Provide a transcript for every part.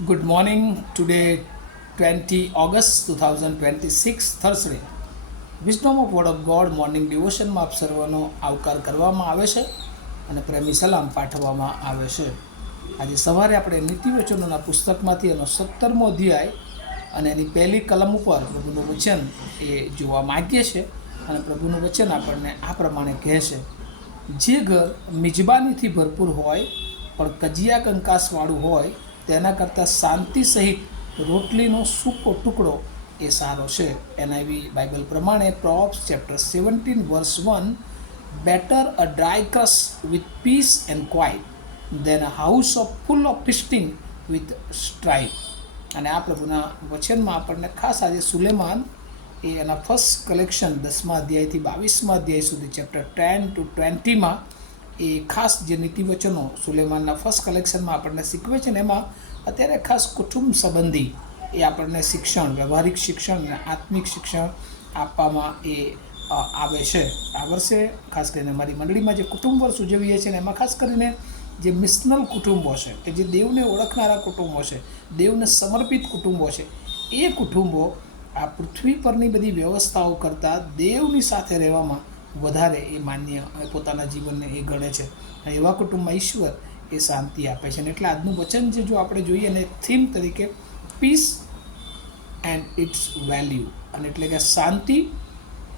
Good morning. Today, 20 August 2026, Thursday. Wisdom of word of God morning ડિવોશનમાં આપ સર્વનો આવકાર કરવામાં આવે છે અને પ્રેમી સલામ પાઠવવામાં આવે છે. આજે સવારે આપણે નીતિવચનોના પુસ્તકમાંથી એનો 17મો અધ્યાય અને એની પહેલી કલમ ઉપર પ્રભુનું વચન એ જોવા માગીએ છીએ. અને પ્રભુનું વચન આપણને આ પ્રમાણે કહે છે: જે ઘર મિજબાનીથી ભરપૂર હોય પણ કજિયા કંકાસવાળું હોય તેના કરતાં શાંતિ સહિત રોટલીનો સૂકો ટુકડો એ સારો છે. NIV બાઇબલ પ્રમાણે Proverbs chapter 17 verse 1: better a dry crust with peace and quiet than a house of full of feasting with strife. અને આ પ્રભુના વચનમાં આપણને ખાસ આજે સુલેમાન એ એના ફર્સ્ટ કલેક્શન 10મા અધ્યાયથી 22મા અધ્યાય સુધી ચેપ્ટર 10 to 20માં એ ખાસ જે નીતિવચનો સુલેમાનના ફર્સ્ટ કલેક્શનમાં આપણને શીખવે છે ને એમાં અત્યારે ખાસ કુટુંબ સંબંધી એ આપણને શિક્ષણ, વ્યવહારિક શિક્ષણ અને આત્મિક શિક્ષણ આપવામાં એ આવે છે. આ વર્ષે ખાસ કરીને અમારી મંડળીમાં જે કુટુંબ વર્ષ ઉજવીએ છીએ ને એમાં ખાસ કરીને જે મિશનલ કુટુંબો છે, કે જે દેવને ઓળખનારા કુટુંબો છે, દેવને સમર્પિત કુટુંબો છે, એ કુટુંબો આ પૃથ્વી પરની બધી વ્યવસ્થાઓ કરતાં દેવની સાથે રહેવામાં વધારે એ માન્ય પોતાના જીવનને એ ગણે છે. અને એવા કુટુંબમાં ઈશ્વર એ શાંતિ આપે છે. અને એટલે આજનું વચન જે જો આપણે જોઈએ ને થીમ તરીકે પીસ એન્ડ ઇટ્સ વેલ્યુ, અને એટલે કે શાંતિ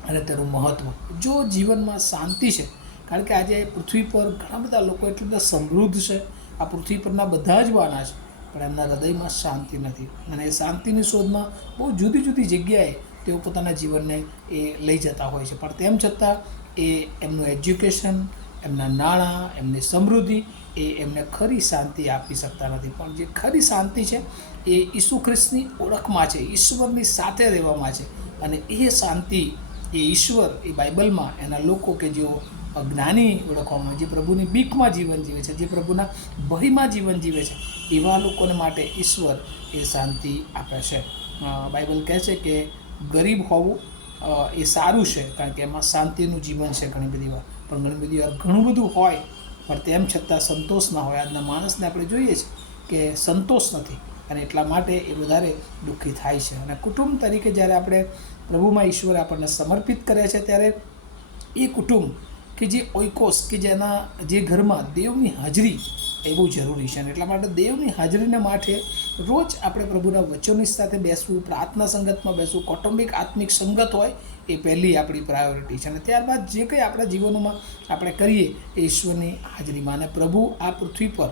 અને તેનું મહત્ત્વ. જો જીવનમાં શાંતિ છે, કારણ કે આજે પૃથ્વી પર ઘણા બધા લોકો એટલા બધા સમૃદ્ધ છે, આ પૃથ્વી પરના બધા જ વાના છે, પણ એમના હૃદયમાં શાંતિ નથી. અને એ શાંતિની શોધમાં બહુ જુદી જુદી જગ્યાએ તેઓ પોતાના જીવનને એ લઈ જતા હોય છે, પણ તેમ છતાં એ એમનું એજ્યુકેશન, એમના નાણાં, એમની સમૃદ્ધિ એ એમને ખરી શાંતિ આપી શકતા નથી. પણ જે ખરી શાંતિ છે એ ઈસુ ખ્રિસ્તની ઓળખમાં છે, ઈશ્વરની સાથે રહેવામાં છે. અને એ શાંતિ એ ઈશ્વર એ બાઇબલમાં એના લોકો કે જેઓ જ્ઞાની ઓળખવામાં, જે પ્રભુની બીકમાં જીવન જીવે છે, જે પ્રભુના ભયમાં જીવન જીવે છે, એવા લોકોને માટે ઈશ્વર એ શાંતિ આપે છે. બાઇબલ કહે છે કે ગરીબ હોવું એ સારું છે, કારણ કે એમાં શાંતિનું જીવન છે ઘણી બધી વાર. પણ ઘણી બધી વાર ઘણું બધું હોય પણ તેમ છતાં સંતોષ ના હોય. આજના માણસને આપણે જોઈએ છીએ કે સંતોષ નથી, અને એટલા માટે એ વધારે દુઃખી થાય છે. અને કુટુંબ તરીકે જ્યારે આપણે પ્રભુમાં ઈશ્વરે આપણને સમર્પિત કરે છે, ત્યારે એ કુટુંબ કે જે ઓઇકોસ, કે જે ઘરમાં દેવની હાજરી એ બહુ જરૂરી છે. અને એટલા માટે દેવની હાજરીને માટે રોજ આપણે પ્રભુના વચનની સાથે બેસવું, પ્રાર્થના સંગતમાં બેસવું, કૌટુંબિક આત્મિક સંગત હોય એ પહેલી આપણી પ્રાયોરિટી છે. અને ત્યારબાદ જે કંઈ આપણા જીવનોમાં આપણે કરીએ એ ઈશ્વરની હાજરીમાં. અને પ્રભુ આ પૃથ્વી પર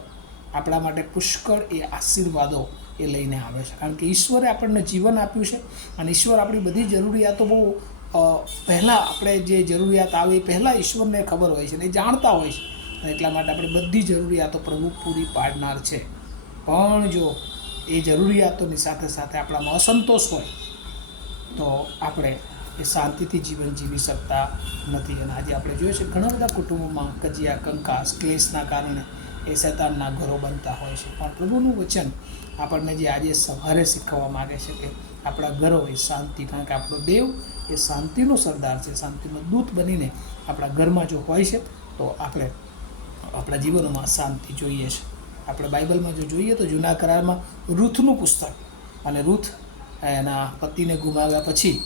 આપણા માટે પુષ્કળ એ આશીર્વાદો એ લઈને આવે છે, કારણ કે ઈશ્વરે આપણને જીવન આપ્યું છે. અને ઈશ્વર આપણી બધી જરૂરિયાતો બહુ પહેલાં, આપણે જે જરૂરિયાત આવે એ પહેલાં ઈશ્વરને ખબર હોય છે, ને એ જાણતા હોય છે. અને એટલા માટે આપણે બધી જરૂરિયાતો પ્રભુ પૂરી પાડનાર છે. પણ જો એ જરૂરિયાતોની સાથે સાથે આપણામાં અસંતોષ હોય તો આપણે એ શાંતિથી જીવન જીવી શકતા નથી. અને આજે આપણે જોઈએ છે ઘણા બધા કુટુંબોમાં કજિયા કંકાસ, ક્લેશના કારણે એ શૈતાનના ઘરો બનતા હોય છે. પણ પ્રભુનું વચન આપણને જે આજે સવારે શીખવવા માગે છે કે આપણા ઘરો એ શાંતિ, કારણ કે આપણો દેવ એ શાંતિનો સરદાર છે, શાંતિનો દૂત બનીને આપણા ઘરમાં જો હોય છે તો આપણે આપણા જીવનોમાં શાંતિ જોઈએ છે. આપણે બાઇબલમાં જો જોઈએ તો જૂના કરારમાં રૂથનું પુસ્તક, અને રૂથ એના પતિને ગુમાવ્યા પછી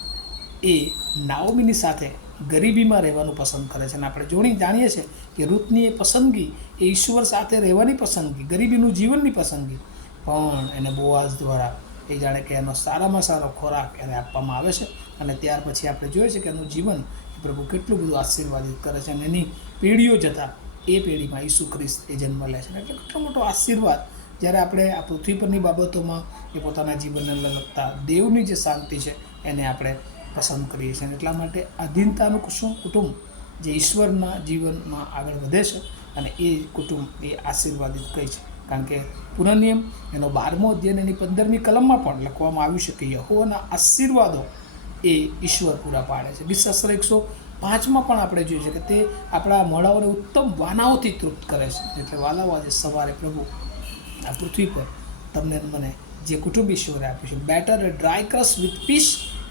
એ નાઓમીની સાથે ગરીબીમાં રહેવાનું પસંદ કરે છે. અને આપણે જાણીએ છીએ કે રૂથની એ પસંદગી એ ઈશ્વર સાથે રહેવાની પસંદગી, ગરીબીનું જીવનની પસંદગી, પણ એને બોઆઝ દ્વારા એ જાણે કે એનો સારામાં સારો ખોરાક એને આપવામાં આવે છે. અને ત્યાર પછી આપણે જોઈએ છીએ કે એનું જીવન પ્રભુ કેટલું બધું આશીર્વાદિત કરે છે. અને એની પેઢીઓ જતાં એ પેઢીમાં ઈસુ ખ્રિસ્ત એ જન્મ લે છે. એટલે કેટલો મોટો આશીર્વાદ જ્યારે આપણે આ પૃથ્વી પરની બાબતોમાં એ પોતાના જીવનને લગતા દેવની જે શાંતિ છે એને આપણે પસંદ કરીએ છીએ. એટલા માટે આધીનતાનું કુટુંબ જે ઈશ્વરના જીવનમાં આગળ વધે છે, અને એ કુટુંબ એ આશીર્વાદિત કહે છે. કારણ કે પુનઃનિયમ એનો 12મો અધ્યાય એની 15મી કલમમાં પણ લખવામાં આવ્યું છે કે યહોવાના આશીર્વાદો એ ઈશ્વર પૂરા પાડે છે. ગીતશાસ્ત્ર 105માં પણ આપણે જોઈએ છે કે તે આપણા મોઢાઓને ઉત્તમ વાનાઓથી તૃપ્ત કરે છે. એટલે વાલાઓ, આજે સવારે પ્રભુ આ પૃથ્વી પર તમને મને જે કુટુંબ ઈશ્વરે આપ્યું છે, better a dry crust with peace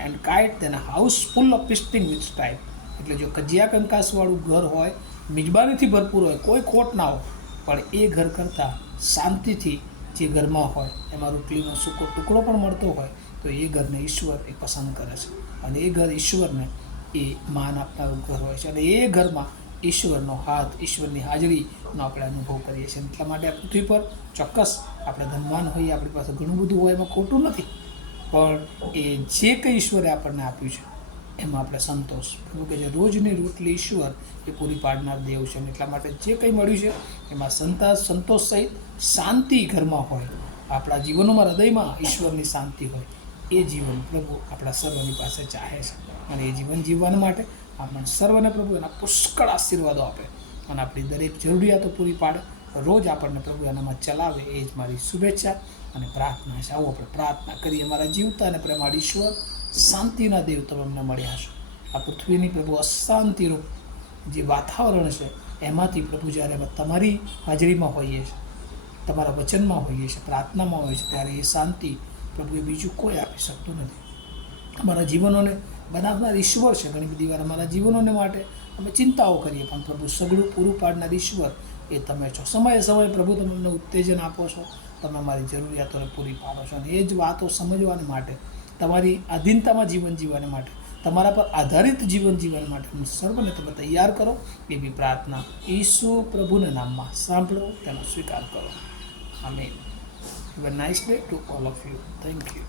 and quiet than a house full of feasting with strife. એટલે જો કજિયા કંકાસવાળું ઘર હોય, મિજબાનીથી ભરપૂર હોય, કોઈ ખોટ ના હોય, પણ એ ઘર કરતાં શાંતિથી જે ઘરમાં હોય એમાં રોટલીનો સૂકો ટુકડો પણ મળતો હોય તો એ ઘરને ઈશ્વર એ પસંદ કરે છે, અને એ ઘર ઈશ્વરને એ માન આપનારું ઘર હોય છે, અને એ ઘરમાં ઈશ્વરનો હાથ, ઈશ્વરની હાજરીનો આપણે અનુભવ કરીએ છીએ. એટલા માટે આ પૃથ્વી પર ચોક્કસ આપણે ધનવાન હોઈએ, આપણી પાસે ઘણું બધું હોય, એમાં ખોટું નથી, પણ એ જે કંઈ ઈશ્વરે આપણને આપ્યું છે એમાં આપણે સંતોષ, પ્રભુ કે જે રોજની રોટલી ઈશ્વર એ પૂરી પાડનાર દેવ છે, અને એટલા માટે જે કંઈ મળ્યું છે એમાં સંતોષ સહિત શાંતિ ઘરમાં હોય, આપણા જીવનોમાં હૃદયમાં ઈશ્વરની શાંતિ હોય, એ જીવન પ્રભુ આપણા સર્વની પાસે ચાહે છે, અને એ જીવન જીવવા માટે આપણને સર્વને પ્રભુ એના પુષ્કળ આશીર્વાદો આપે અને આપણી દરેક જરૂરિયાતો પૂરી પાડે, રોજ આપણને પ્રભુ એનામાં ચલાવે, એ જ મારી શુભેચ્છા અને પ્રાર્થના છે. આવો આપણે પ્રાર્થના કરીએ. અમારા જીવતા અને પ્રેમાળ ઈશ્વર, શાંતિના દેવ તમે અમને મળ્યા છો. આ પૃથ્વીની પ્રભુ અશાંતિરૂપ જે વાતાવરણ છે એમાંથી પ્રભુ જ્યારે અમે તમારી હાજરીમાં હોઈએ છીએ, તમારા વચનમાં હોઈએ છીએ, પ્રાર્થનામાં હોઈએ છીએ, ત્યારે એ શાંતિ પ્રભુ એ બીજું કોઈ આપી શકતું નથી. અમારા જીવનોને બનાવનાર ઈશ્વર છે. ઘણી બધી વાર અમારા જીવનોને માટે અમે ચિંતાઓ કરીએ, પણ પ્રભુ સગળું પૂરું પાડનાર ઈશ્વર એ તમે છો. સમયે સમયે પ્રભુ તમે અમને ઉત્તેજન આપો છો, તમે અમારી જરૂરિયાતોને પૂરી પાડો છો, અને એ જ વાતો સમજવાને માટે, તમારી આધીનતામાં જીવન જીવવાને માટે, તમારા પર આધારિત જીવન જીવવા માટે સર્વને તમે તૈયાર કરો, એવી પ્રાર્થના ઈસુ પ્રભુના નામમાં સાંભળો, તેનો સ્વીકાર કરો. આમીન. Have a nice day to all of you. Thank you.